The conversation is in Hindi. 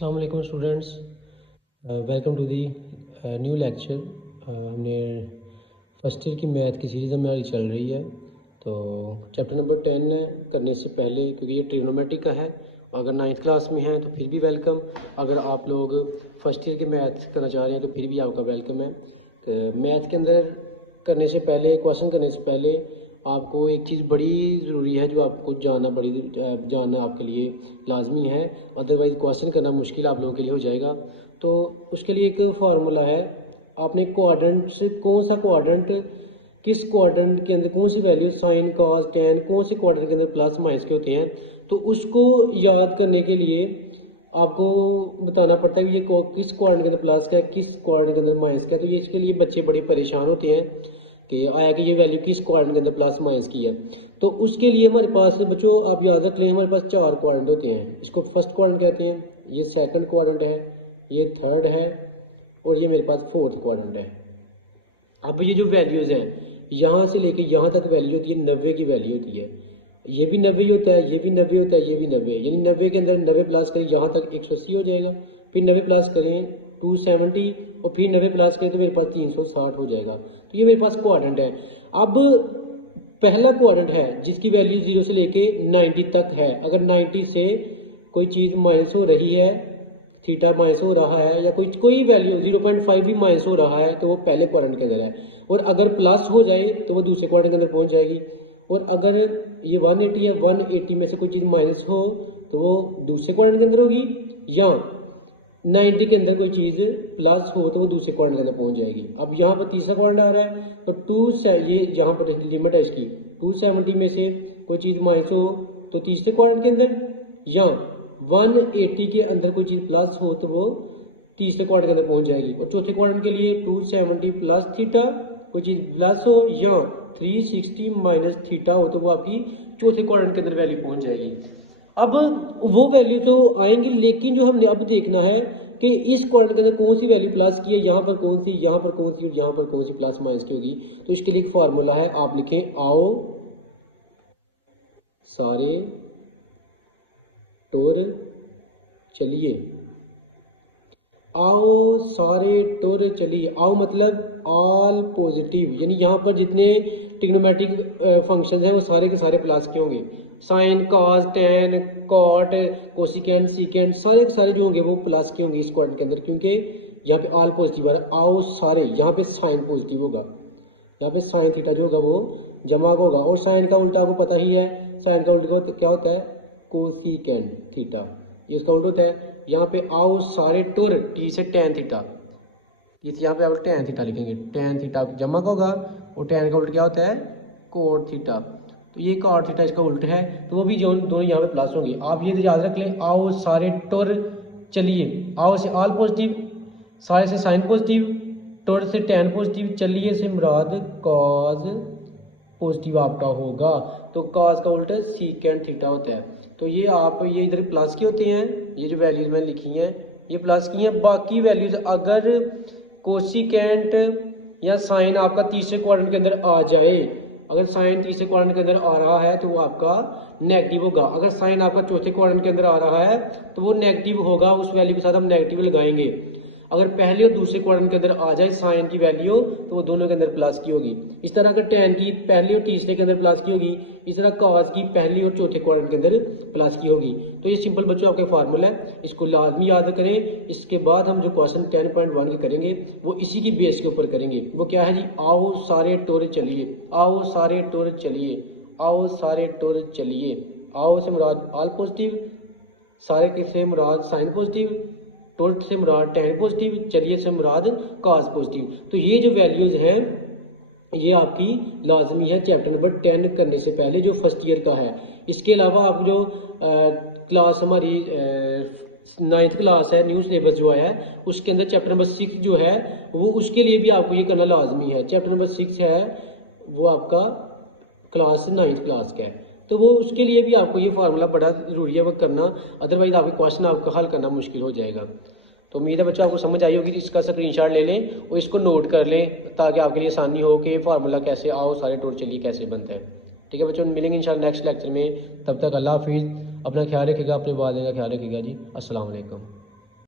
अस्सलाम वालेकुम students, welcome to the new lecture. हमने फर्स्ट ईयर की मैथ की सीरीज़ हमारी चल रही है। तो चैप्टर नंबर 10 है। करने से पहले, क्योंकि ये ट्रिग्नोमेट्री का है, अगर 9th क्लास में हैं तो फिर भी वेलकम। अगर आप लोग फर्स्ट ईयर के मैथ करना चाह रहे हैं तो फिर भी आपका वेलकम है। तो मैथ के अंदर करने से पहले, क्वेश्चन करने से पहले आपको एक चीज़ बड़ी ज़रूरी है जो आपको जानना आपके लिए लाजमी है, अदरवाइज़ क्वेश्चन करना मुश्किल आप लोगों के लिए हो जाएगा। तो उसके लिए एक फार्मूला है। आपने क्वाड्रेंट से कौन सा क्वाड्रेंट, किस क्वाड्रेंट के अंदर कौन सी वैल्यू, साइन कॉस टेन, कौन से क्वाड्रेंट के अंदर प्लस माइनस के होते हैं, तो उसको याद करने के लिए आपको बताना पड़ता है कि ये किस क्वाड्रेंट के अंदर प्लस का है, किस क्वाड्रेंट के अंदर माइनस का है। तो ये इसके लिए बच्चे बड़े परेशान होते हैं कि आया कि ये वैल्यू किस क्वाड्रेंट के अंदर प्लस माइनस की है। तो उसके लिए हमारे पास बच्चों आप याद रख लें, हमारे पास 4 क्वाड्रेंट होते हैं। इसको फर्स्ट क्वाड्रेंट कहते हैं, ये सेकंड क्वाड्रेंट है, ये थर्ड है, और ये मेरे पास फोर्थ क्वाड्रेंट है। अब ये जो वैल्यूज़ हैं, यहाँ से लेके यहाँ तक वैल्यू होती है 90 की वैल्यू होती है। ये भी 90 होता है, ये भी 90 होता है, ये भी 90, यानी 90 के अंदर 90 प्लस करें यहाँ तक 180 हो जाएगा, फिर 90 प्लस करें 270, और फिर 90 प्लस करें तो मेरे पास 360 हो जाएगा। तो ये मेरे पास क्वाड्रेंट है। अब पहला क्वाड्रेंट है जिसकी वैल्यू 0 से लेके 90 तक है। अगर 90 से कोई चीज़ माइनस हो रही है, थीटा माइनस हो रहा है, या कोई वैल्यू 0.5 भी माइनस हो रहा है, तो वो पहले क्वाड्रेंट के अंदर है। और अगर प्लस हो जाए तो वो दूसरे क्वाड्रेंट के अंदर पहुंच जाएगी। और अगर ये 180 है, 180 में से कोई चीज़ माइनस हो तो वो दूसरे क्वाड्रेंट के अंदर होगी, या 90 के अंदर कोई चीज़ प्लस हो तो वो दूसरे क्वाड्रेंट के अंदर पहुंच जाएगी। अब यहाँ पर तीसरा क्वाड्रेंट आ रहा है, तो ये यहाँ पर लिमिट है इसकी, 270 में से कोई चीज़ माइनस हो तो तीसरे क्वाड्रेंट के अंदर, या 180 के अंदर कोई चीज़ प्लस हो तो वो तीसरे क्वाड्रेंट के अंदर पहुंच जाएगी। और चौथे क्वाड्रेंट के लिए 270 प्लस थीटा, कोई चीज़ प्लस हो, या 360 माइनस थीटा हो तो वो आपकी चौथे क्वाड्रेंट के अंदर वैल्यू पहुंच जाएगी। अब वो वैल्यू तो आएंगी, लेकिन जो हमने अब देखना है कि इस क्वाड्रेंट के अंदर कौन सी वैल्यू प्लस की है, यहाँ पर कौन सी, यहाँ पर कौन सी, और यहाँ पर कौन सी प्लस माइनस की होगी। तो इसके लिए एक फार्मूला है, आप लिखें आओ सारे टोर चलिए। आओ सारे टोर चलिए, आओ मतलब ऑल पॉजिटिव, यानी यहाँ पर जितने ट्रिग्नोमेट्रिक फंक्शंस हैं वो सारे के सारे प्लस के होंगे। Sine cos tan cot cosecant secant सारे के सारे जो होंगे वो प्लस के होंगे इस क्वाड्रेंट के अंदर, क्योंकि यहाँ पे ऑल पॉजिटिव है। आओ सारे, यहाँ पे साइन पॉजिटिव होगा, यहाँ पे साइन थीटा जो होगा वो जमा होगा, और साइन का उल्टा आपको पता ही है, साइन का उल्टा क्या होता है, कोसिकेंट थीटा, ये इसका उल्टा होता है। यहाँ पे आओ सारे टोर, टी से टेन थीटा, यहाँ पे आप टेन थीटा लिखेंगे, टेन थीटा जमा का होगा, और टेन का उल्टा क्या होता है, कोट थीटा। तो ये कॉट थीटा इसका उल्टा है, तो वो भी जो दोनों यहाँ पे प्लस होंगे। आप ये याद रख लें, आओ सारे टोर चलिए, आओ से ऑल पॉजिटिव, सारे से साइन पॉजिटिव, टोर से टेन पॉजिटिव, चलिए से मुराद कॉज पॉजिटिव आपका होगा। तो कॉज का उल्टा सीकेंट थीटा होता है। तो ये आप ये इधर प्लस के होते हैं, ये जो वैल्यूज मैंने लिखी हैं ये प्लस की हैं। बाकी वैल्यूज अगर कोसिकेंट या साइन आपका तीसरे क्वाड्रेंट के अंदर आ जाए, अगर साइन तीसरे क्वाड्रेंट के अंदर आ रहा है तो वो आपका नेगेटिव होगा। अगर साइन आपका चौथे क्वाड्रेंट के अंदर आ रहा है तो वो नेगेटिव होगा, उस वैल्यू के साथ हम नेगेटिव लगाएंगे। अगर पहले और दूसरे क्वाड्रेंट के अंदर आ जाए साइन की वैल्यू तो वो दोनों के अंदर प्लस की होगी। इस तरह अगर टेन की पहले और तीसरे के अंदर प्लस की होगी, इस तरह कॉस की पहले और चौथे क्वाड्रेंट के अंदर प्लस की होगी। तो ये सिंपल बच्चों आपके फार्मूला है, इसको लाजमी याद करें। इसके बाद हम जो क्वेश्चन 10.1 के करेंगे वो इसी की बेस के ऊपर करेंगे। वो क्या है जी, आओ सारे टोर चलिए, आओ सारे टोर चलिए, आओ सारे टोर चलिए। आओ से मुराद ऑल पॉजिटिव, सारे के से मुराद साइन पॉजिटिव, टोर से मुराद टेन पॉजिटिव, चलिए से मुराद कॉस पॉजिटिव। तो ये जो वैल्यूज हैं ये आपकी लाजमी है चैप्टर नंबर 10 करने से पहले, जो फर्स्ट ईयर का है। इसके अलावा आप जो क्लास हमारी 9th क्लास है, न्यू सिलेबस जो है उसके अंदर चैप्टर नंबर 6 जो है वो, उसके लिए भी आपको ये करना लाजमी है। चैप्टर नंबर 6 है वो आपका क्लास 9th क्लास का है, तो वो उसके लिए भी आपको ये फार्मूला बड़ा ज़रूरी है वो करना, अदरवाइज आपके क्वेश्चन आपका हल करना मुश्किल हो जाएगा। तो उम्मीद है बच्चों आपको समझ आई होगी। इसका स्क्रीनशॉट ले लें और इसको नोट कर लें ताकि आपके लिए आसानी हो कि फार्मूला कैसे आओ सारे टोर चलिए कैसे बनता है। ठीक है बच्चों, मिलेंगे इंशाल्लाह नेक्स्ट लेक्चर में। तब तक अल्लाह हाफिज़, अपना ख्याल रखिएगा, अपने वालिदैन का ख्याल रखिएगा जी। अस्सलाम वालेकुम।